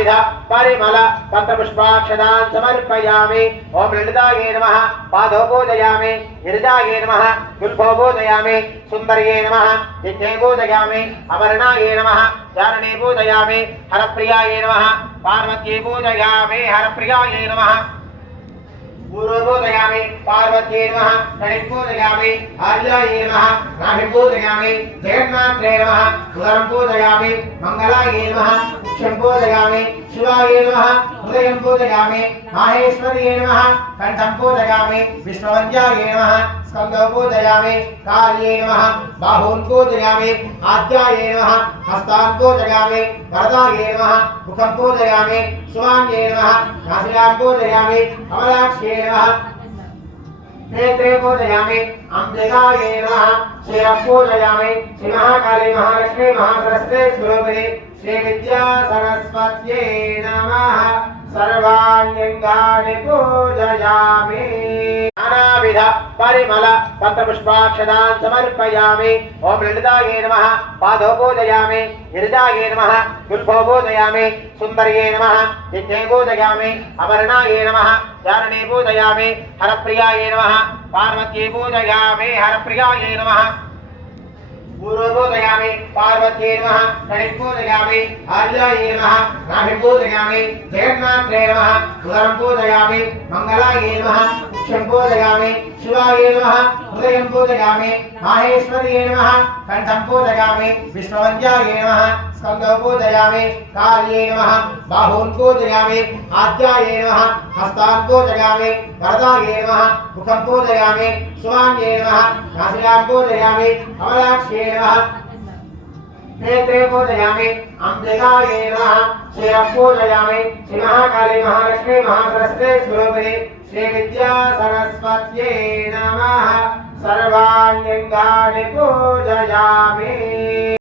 नानाविध परिमल पत्रपुष्पाक्षतान् समर्पयामि। ओम ललितायै नमः पादौ पूजयामि, गिरिजायै नमः गुल्फौ पूजयामि, सुन्दर्यै नमः चित्ते पूजयामि, अमरणायै नमः चारणे पूजयामि, हरप्रियायै नमः पार्वत्यै पूजयामि, हरप्रियायै नमः पूर्वपूजयामि, पार्वत्यै नमः तणिपूजयामि, आर्यायै नमः नाभिपूजयामि, जगन्नाथ्यै नमः उदरं पूजयामि, मङ्गलायै नमः उक्षं पूजयामि, शिवायै नमः हृदयं पूजयामि, माहेश्वर्यै नमः कण्ठं पूजयामि, विश्ववन्द्यायै नमः स्कन्दं पूजयामि, कार्ये नमः बाहून् पूजयामि, आद्यायै नमः हस्तान् पूजयामि, वरदायै नमः मुखं पूजयामि, सुवान्यै नमः नासिकां पूजयामि, कमलाक्ष्यै नमः नेत्रे पूजयामि, अम्बिकायै नमः शिरः पूजयामि, श्रीमहाकाली महालक्ष्मी महासरस्वती स्वरूपिणी श्रीविद्या सरस्वत्यै नमः सर्वाण्यङ्गानि पूजयामि। नानाविध परिमल पत्रपुष्पाक्षतान् समर्पयामि। ओम ललितायै नमः पादौ पूजयामि, गिरिजायै नमः गुल्फौ पूजयामि, सुन्दर्यै नमः चित्ते पूजयामि, अमरणायै नमः चारणे पूजयामि, हरप्रियायै नमः पार्वत्यै पूजयामि, हरप्रियायै नमः पूर्वपूजयामि, पार्वत्यै नमः तणिपूजयामि, आर्यायै नमः नाभिपूजयामि, जगन्नाथ्यै नमः उदरं पूजयामि, मङ्गलायै नमः उक्षं पूजयामि, शिवायै नमः हृदयं पूजयामि, माहेश्वर्यै नमः कण्ठं पूजयामि, विश्ववन्द्यायै नमः स्कन्दं पूजयामि, कार्ये नमः बाहून् पूजयामि, आद्यायै नमः हस्तान् पूजयामि, वरदायै नमः मुखं पूजयामि, सुवान्यै नमः नासिकां पूजयामि, कमलाक्ष्यै नमः नेत्रे पूजयामि, अम्बिकायै नमः शिरः पूजयामि, श्रीमहाकाली महालक्ष्मी महासरस्वती स्वरूपिणी श्रीविद्या सरस्वत्यै नमः सर्वाण्यङ्गानि पूजयामि।